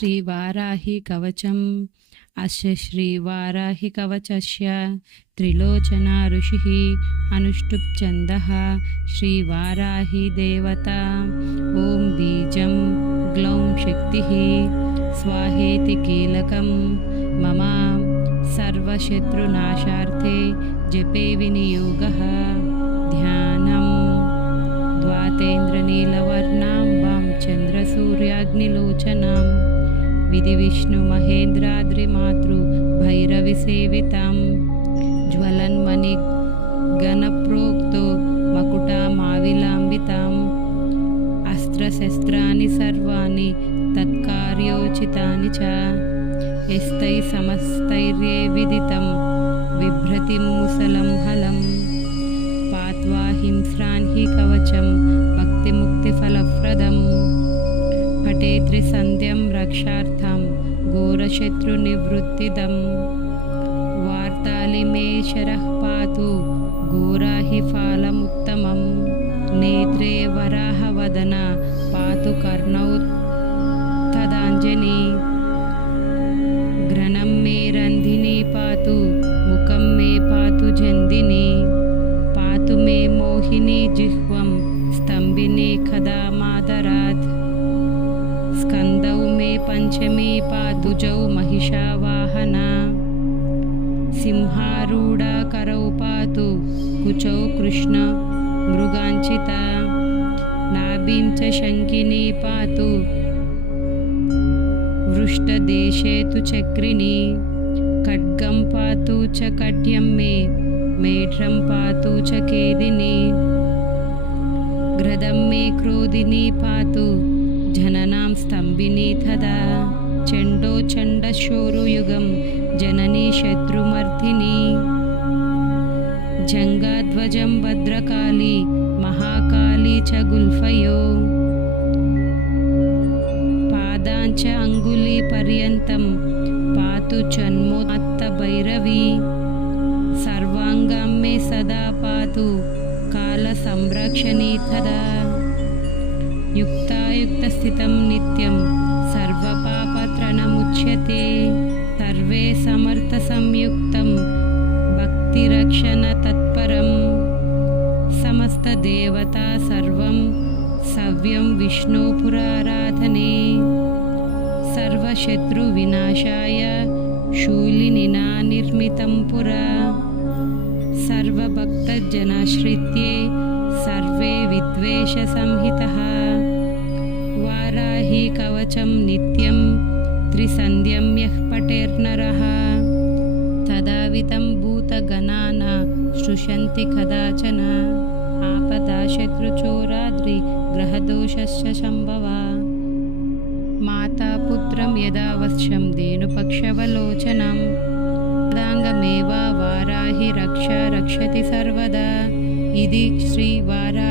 శ్రీ వారాహి కవచం. అస్య శ్రీ వారాహి కవచస్య త్రిలోచన ఋషి అనుష్టుప్ ఛంద శ్రీ వారాహి దేవత. ఓం బీజం గ్లౌం శక్తి స్వాహేతి కీలకం. మమ సర్వశత్రునాశార్థే జపే వినియోగ. ధ్యానం ద్వాతేంద్రనీలవర్ణాం చంద్రసూర్యాగ్నిలోచనాం. విధి విష్ణు మహేంద్రాద్రి మాతృ భైరవి సేవితం జ్వలన్మణి గణప్రోక్తో మకుటా మావిలాంబితాం అస్త్రశస్త్రాన్ని సర్వాణి తత్కార్యోచితాని చ ఎస్తై సమస్తైర్యే విదితం బిభ్రతిం ముసలం హలం పాత్వా హింస్రాన్ కవచం భక్తిముక్తిఫలప్రదం ఒకటే త్రిసంధ్యం రక్షార్థం ఘోరశత్రు నివృత్తిదం. వార్తాలిమే శరః పాతు ఘోరాహి ఫాలముత్తమం. నేత్రే వరాహవదన పాతు కర్ణౌ తదాంజని. గ్రణం మే రంధిని పాతు ముఖం మే పాతు జందిని పాతు మే మోహిని జిహ్ पञ्चमी पातुजौ महिषावाहना सिंहारूढा करौ पातु कुचौ कृष्ण मृगाञ्चिता नाभिं च शङ्किनी पातु वृष्टदेशे तु चक्रिणी खड्गं पातु च कट्यं मे मेढ्रं पातु च केदिनी घ्रदं मे क्रोधिनी पातु जननां स्तम्भिनी तदा चण्डो चण्डशोरुयुगं जननी शत्रुमर्दिनी जङ्गाध्वजं भद्रकाली महाकाली च गुल्फयो पादाञ्च अङ्गुलीपर्यन्तं पातु चन्मोत्तभैरवी सर्वाङ्गां मे सदा पातु कालसंरक्षणी तदा युक्तायुक्तस्थितं नित्यं सर्वपापत्रणमुच्यते सर्वे समर्थसंयुक्तं भक्तिरक्षणतत्परं। समस्तदेवता सर्वं सव्यं विष्णुपुराराधने। सर्वशत्रुविनाशाय शूलिनिना निर्मितं पुरा। सर्वभक्तजनाश्रित्ये सर्वे विद्वेषसंहितः। वाराही कवचं नित्यं त्रिसन्ध्यं यः पटेर्नरः। तदावितं भूतगणान श्रुषन्ति कदाचन। आपदा शत्रुचोराद्रि ग्रहदोषश्च शम्भवा माता पुत्रं यदा वश्यं धेनुपक्षवलोचनं। तदाङ्गमेव वाराहि रक्षा रक्षति सर्वदा इति श्रीवाराहि कवचं सं